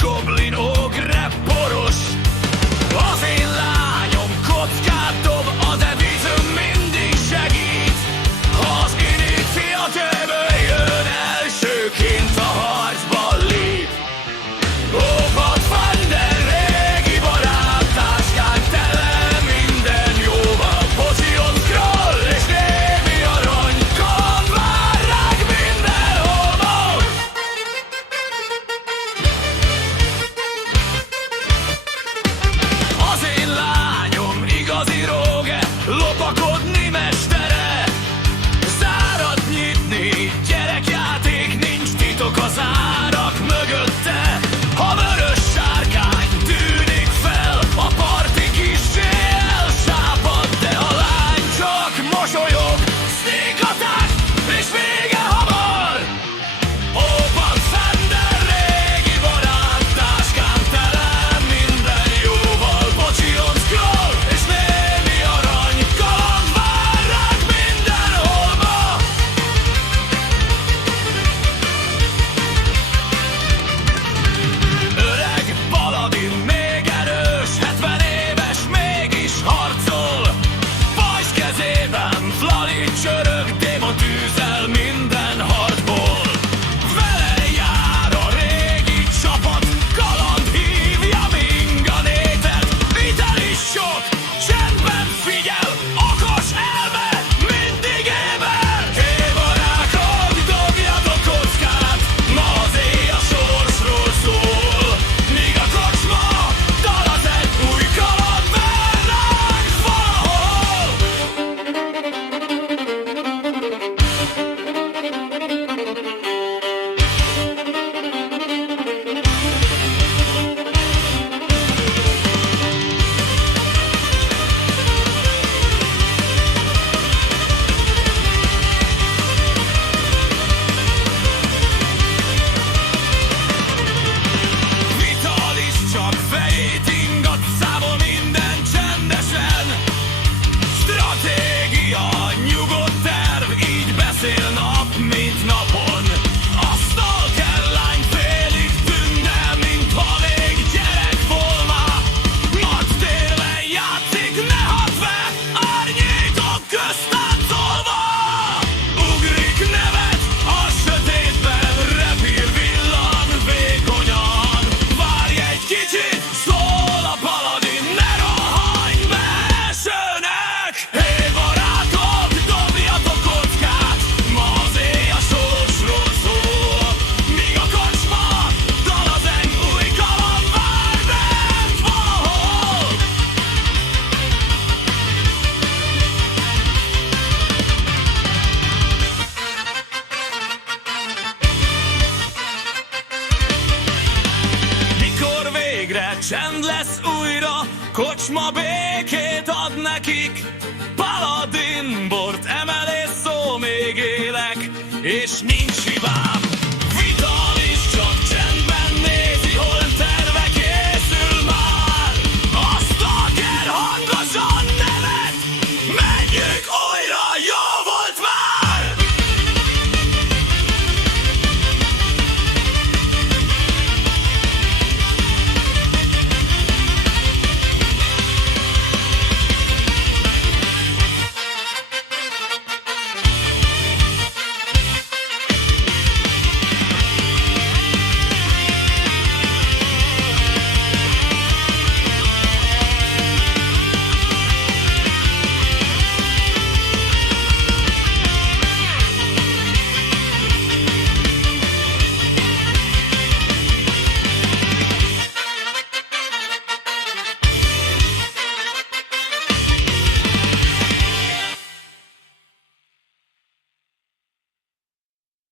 goblin, ogre, poros. Az én lányom kockát dob, a devizum mindig segít. Ha az iniciatívből jön, elsőként a harcba lép. Ó, Pathfinder, régi barát, táskánk tele minden jóval. Potion scroll és némi arany, kaland vár ránk mindenhol. Az én lányom igazi róge, lopakodni mestere. Zárat nyitni, gyerekjáték, nincs titok az árak mögötte. Ha vörös sárkány tűnik fel, a parti kissé elsápad, de a lány csak mosolyog. Sneak attack, és vége hamar. Ó, Pathfinder, régi barát, táskám tele minden jóval. Potion scroll és némi arany, kaland vár ránk mindenhol ma. Öreg paladin, még erős, 70 éves, mégis harcol. Pajzs kezében, flalit csörög, démon tűzel minden harcból. Vele jár a régi csapat, kaland hívja minganétet. Vitel is sok, csendben figyel, okos elme, mindig éber. Hé barátok, dobjatok kockát, ma az éj a sorsról szól. Míg a kocsma dal, az egy új kaland vár ránk valahol. Vitalis csak fejét ingat, számol minden csendesen. Stratégia, nyugodt terv, így beszél nap, mint napon. Asztal kell, lány félig tűnne, mint halég gyerek volna. Nagy térben játszik, ne hatve, árnyékok közt táncolva. Ugrik, nevet, a sötétben repír, villan vékonyan. Várj egy kicsit, szól a paladin, ne rohanj be esőnek. Hé barátok, dobjatok kockát, ma az éj a sorsról szól. Míg a kocsma dal, az egy új kaland vár ránk valahol. Mikor végre csend